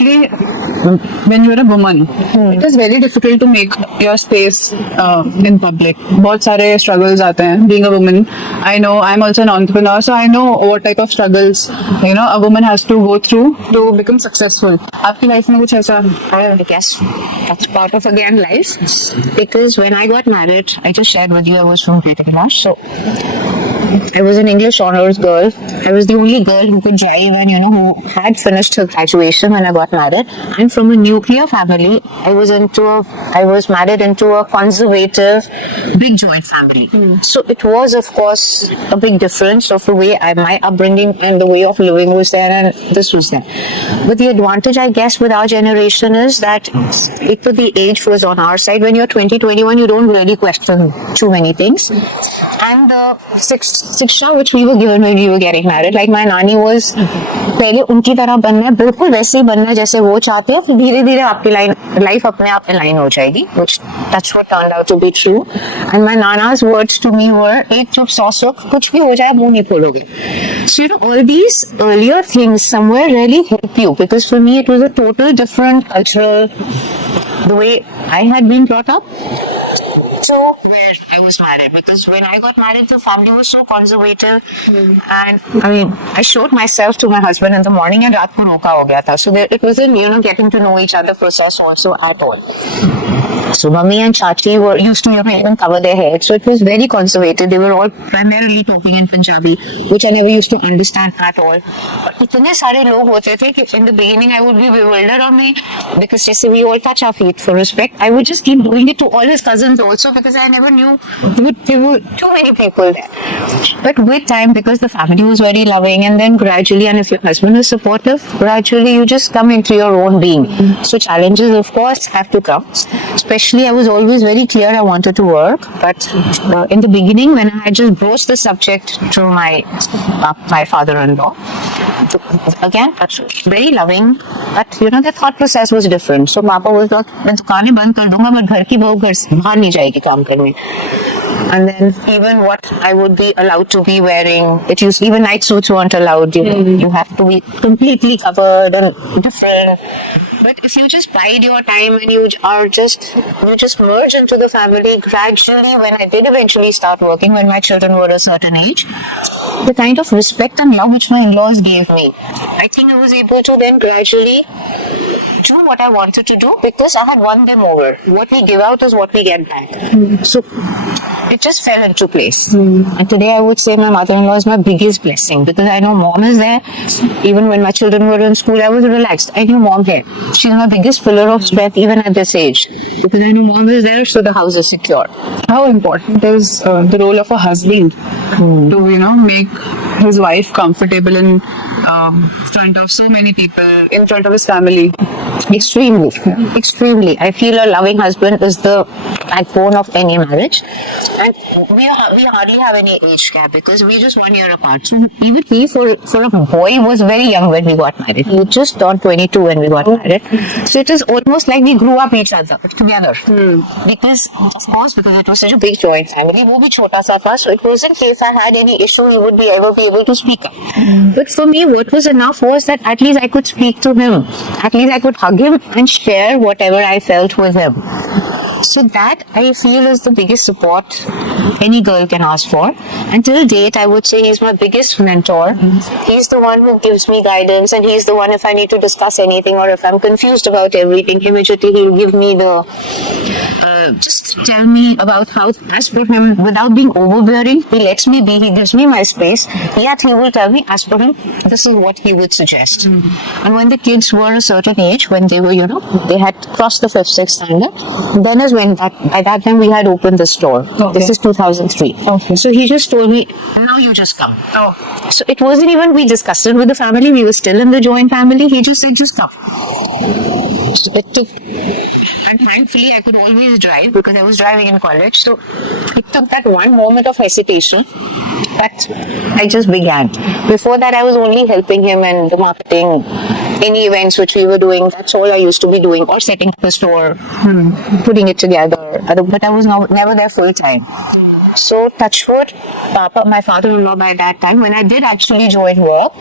especially when you're a woman, it is very difficult to make your space in public. बहुत सारे struggles आते हैं being a woman. I know I'm also an entrepreneur, so I know what type of struggles a woman has to go through to become successful. आपकी life में कुछ ऐसा? I guess that's part of again life, because when I got married, I just shared with you I was from Kerala, so I was an English honors girl. I was the only girl who could drive and who had finished her graduation when I got married. I'm from a nuclear family. I was married into a conservative, big joint family. So it was, of course, a big difference of the way my upbringing and the way of living was there, and this was there. But the advantage, I guess, with our generation is that the age was on our side. When you're 20, 21, you don't really question too many things. And the शिक्षा which we were given when we were getting married, like my nani was, पहले उनकी तरह बनना है, बिल्कुल वैसे ही बनना है जैसे वो चाहते हैं, फिर धीरे धीरे आपकी लाइफ अपने आप में लाइन हो जाएगी, which that's what turned out to be true. And my nana's words to me were, एक चुप सौ सुख, कुछ भी हो जाए मुंह नहीं खोलोगे. So all these earlier things somewhere really help you, because for me it was a total different cultural, the way I had been brought up. So where I was married, because when I got married, the family was so conservative, and I showed myself to my husband in the morning, and रात को रोका हो गया था. So it wasn't getting to know each other process also at all. So Mummy and Chachi were used to even cover their heads. So it was very conservative. They were all primarily talking in Punjabi, which I never used to understand at all. But इतने सारे लोग होते थे कि in the beginning I would be bewildered on me, because we all touch our feet for respect. I would just keep doing it to all his cousins also, because I never knew there were too many people there. But with time, because the family was very loving, and then gradually, and if your husband is supportive, gradually you just come into your own being. So challenges, of course, have to come. Especially, I was always very clear I wanted to work, but in the beginning, when I just broached the subject to my father-in-law, again, very loving, but the thought process was different. So Papa was like, मैं दुकानें बंद कर दूंगा, but घर की बहू घर से बाहर नहीं जाएगी काम करने. And then even what I would be allowed to be wearing, even night suits weren't allowed. You have to be completely covered and different. But if you just bide your time and you just merge into the family gradually, when I did eventually start working, when my children were a certain age, the kind of respect and love which my in-laws gave me, I think I was able to then gradually do what I wanted to do, because I had won them over. What we give out is what we get back. So it just fell into place. And today I would say my mother-in-law is my biggest blessing, because I know mom is there. Even when my children were in school, I was relaxed. I knew mom here. She's my biggest pillar of strength even at this age, because I know mom is there, so the house is secure. How important is the role of a husband to make his wife comfortable in front of so many people, in front of his family? Extremely. I feel a loving husband is the backbone of any marriage, and we hardly have any age gap, because we're just 1 year apart. So even he, for a boy, was very young when we got married. He just turned 22 when we got married. So it is almost like we grew up each other together. Because it was such a big joint family, वो भी छोटा सा था, so it wasn't if I had any issue he would ever be able to speak up. But for me, what was enough was that at least I could speak to him, at least I could hug him and share whatever I felt with him. So that, I feel, is the biggest support any girl can ask for. Until date, I would say he's my biggest mentor. He's the one who gives me guidance, and he's the one, if I need to discuss anything or if I'm confused about everything, immediately he'll give me just tell me about how, as per him, without being overbearing, he lets me be, he gives me my space, yet he will tell me, as per him, this is what he would suggest. And when the kids were a certain age, when they were, they had crossed the 5th, 6th standard, then is when by that time we had opened the store. Okay. This is 2003. Okay. So he just told me, now you just come. Oh. So it wasn't even we discussed it with the family. We were still in the joint family. He just said, just come. So it took, and thankfully I could always drive because I was driving in college. So it took that one moment of hesitation, but I just began. Before that, I was only helping him in the marketing, any events which we were doing. That's all I used to be doing, or setting up a store, putting it together. But I was never there full time. So touch wood, Papa, my father-in-law by that time, when I did actually join work,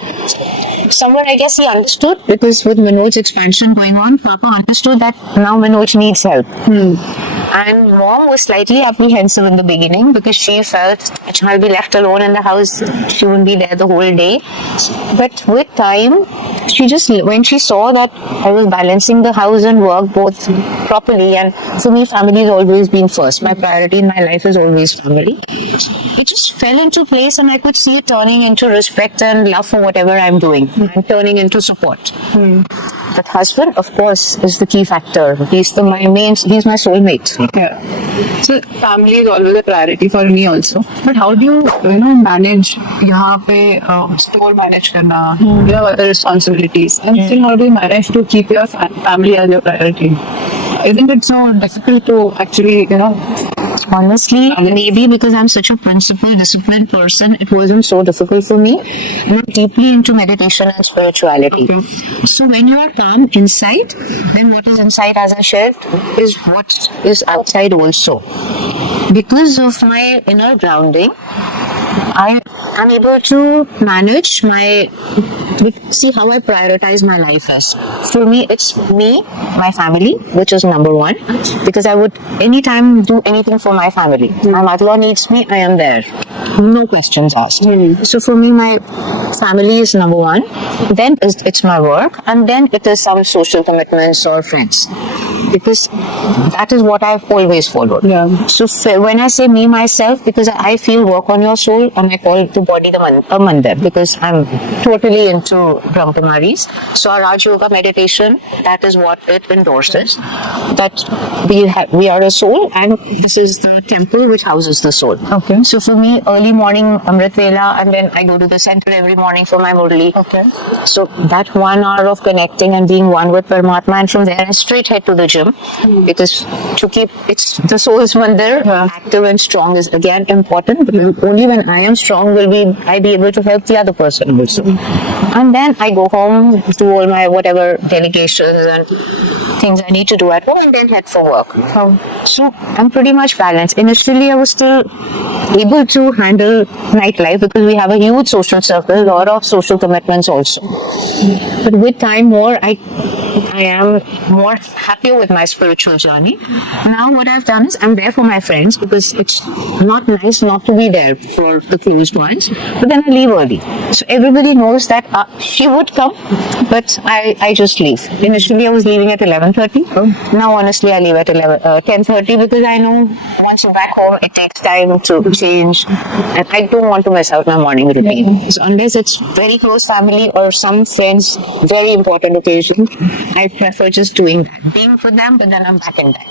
somewhere I guess he understood, because with Manoj's expansion going on, Papa understood that now Manoj needs help. And Mom was slightly apprehensive in the beginning because she felt that I'll be left alone in the house. She wouldn't be there the whole day. But with time, when she saw that I was balancing the house and work both properly, and for me, family has always been first. My priority in my life is always family. It just fell into place, and I could see it turning into respect and love for whatever I'm doing, and turning into support. But husband, of course, is the key factor. He's my soulmate. Yeah. So family is always a priority for me also. But how do you manage यहाँ पे store manage करना, you have other responsibilities, and still how do you manage to keep your family as your priority? Isn't it so difficult to actually, Honestly, maybe because I'm such a principled, disciplined person, it wasn't so difficult for me. And I'm deeply into meditation and spirituality. So when you are calm inside, then what is inside, as I shared, is what is outside also. Because of my inner grounding, I am able to manage see how I prioritize my life as. For me, it's me, my family, which is number one, because I would anytime do anything for my family. My mother-in-law needs me, I am there. No questions asked. So for me, my family is number one. Then it's my work, and then it is some social commitments or friends. Because that is what I've always followed. Yeah. So when I say me, myself, because I feel work on your soul, and I call the body a mandir, because I'm totally into Brahmakumaris. So our Raj Yoga meditation, that is what it endorses. That we are a soul, and this is the temple which houses the soul. Okay. So for me, early morning Amrit Vela, and then I go to the center every morning for my Murli. Okay. So that 1 hour of connecting and being one with Paramatma, and from there I straight head to the gym, because to keep the soul's mandir active and strong is again important, because only when I am strong will I be able to help the other person also. And then I go home, do all my whatever delegations and things I need to do at home, and then head for work. So I'm pretty much balanced. Initially I was still able to handle nightlife because we have a huge social circle, a lot of social commitments also. But with time I am more happier with my spiritual journey. Now what I've done is I'm there for my friends, because it's not nice not to be there for the closed ones, but then I leave early. So everybody knows that she would come, but I just leave. Initially I was leaving at 11:30. Now honestly I leave at 10:30, because I know once you're back home it takes time to change, and I don't want to miss out my morning routine. So unless it's very close family or some friends, very important occasion, I prefer just being for them, but then I'm back in time.